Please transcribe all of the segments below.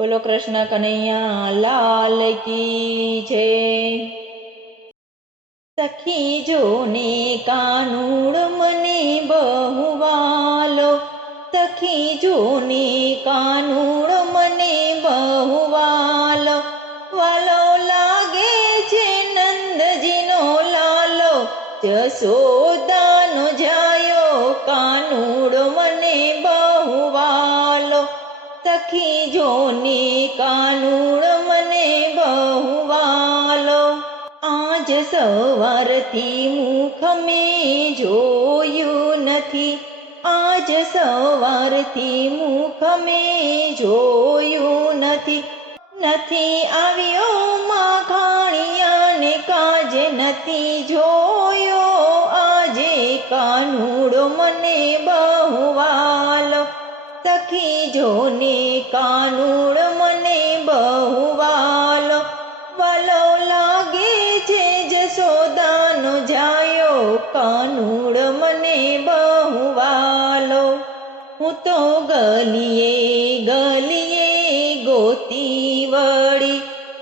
બોલો કૃષ્ણ કનૈયા લાલ કી છે। સખી જોને કાનુડ મને બહુ વાલો, સખી જોને કાનુડ મને બહુ વાલો, વાલો લાગે છે નંદજીનો લાલો, જશોદાનો જાયો કાનુડ મને બહુ વાલો, સખી જોને કાનુડ મને બહુ વાલો। આજ સવારથી મુખ મેં જોયું નથી, આજ સવારથી મુખ મેં જોયું નથી, નથી આવ્યો માખણિયાને કાજે નથી જોયો આજે કાનુડો મને બહુ વાલો, સખી જોને કાનુડ મને બહુ વાલો, વાલો લાગે છે જશોદાનો જાયો કાનુડ મને બહુ વાલો। હું તો ગલીએ ગલીએ ગોતી વળી,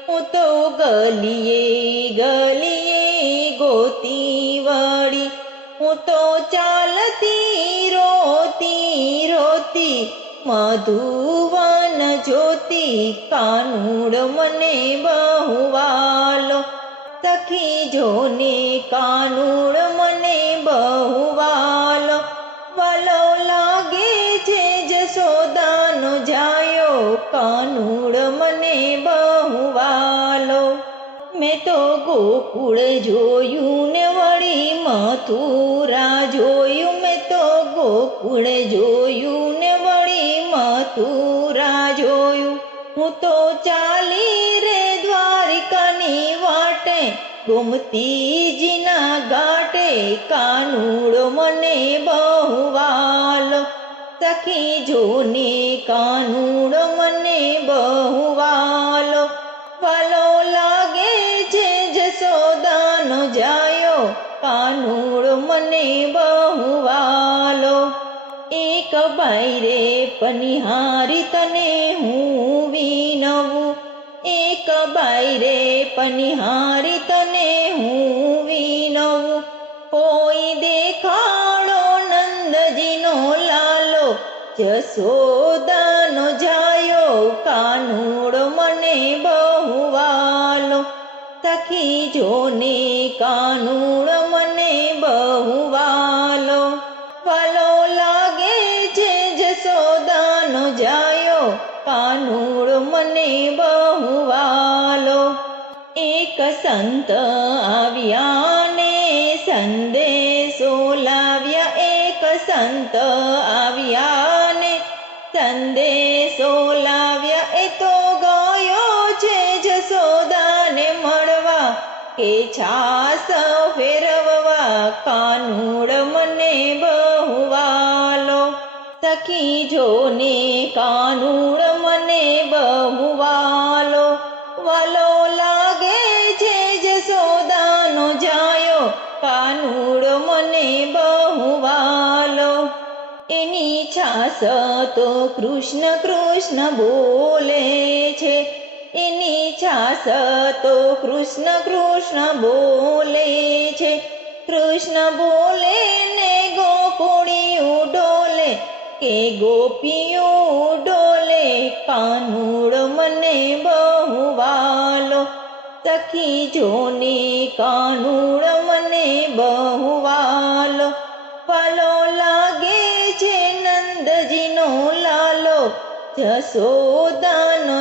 હું તો ગલીએ ગલીએ ગોતી વળી, હું તો ચાલતી રોતી રોતી મધુવન જોતી કાનુડ મને બહુ વાલો, સખી જોને કાનુડ મને બહુ વાલો, વાલો લાગે છે જશોદાનો જાયો કાનુડ મને બહુ વાલો। મેં તો ગોકુળ જોયું ને વળી મથુરા જોયું, મેં તો ગોકુળ જોયું ને વળી મથુરા જોયું, હું તો ચાલી રે દ્વારિકાની વાટે ગોમતીજીના ઘાટે કાનુડ મને બહુ વાલો, સખી જોને કાનુડ મને બહુ વાલો, વાલો લાગે છે જશોદાનો જાયો કાનુડ મને બહુ વાલો। એક બાયરે પનિહારી તને હું વિનવું, એક બાયરે પનિહારી તને હું વિનવું, કોઈ દેખાડો નંદજીનો લાલો, જશોદાનો જાયો કાનુડ મને બહુ વાલો, સખી જોને કાનુડ મને બહુ વાલો, વાલો લાગે છે જશોદાનો જાયો કાનુડ મને બહુ વાલો। એક સંત આવ્યા ને સંદેશો લાવ્યા, એક સંત આવ્યા ને સંદેશો લાવ્યા, એ તો ગયો છે જશોદાને મળવા કે છાસ ફેરવવા કાનુડ મને બહુ વાલો, સખી જોને કાનુડ મને બહુ વાલો, વાલો લાગે છે જશોદાનો જાયો કાનુડ મને બહુ વાલો। એની છાસ તો કૃષ્ણ કૃષ્ણ બોલે છે, એની છાસ તો કૃષ્ણ કૃષ્ણ બોલે છે, કૃષ્ણ બોલે ને ગોકુળિયું ડોલે કે ગોપીયું ડોલે કાનુડ મને બહુ વાલો, સખી જોને કાનુડ મને બહુ વાલો, વાલો લાગે છે નંદજીનો લાલો, જશોદાનો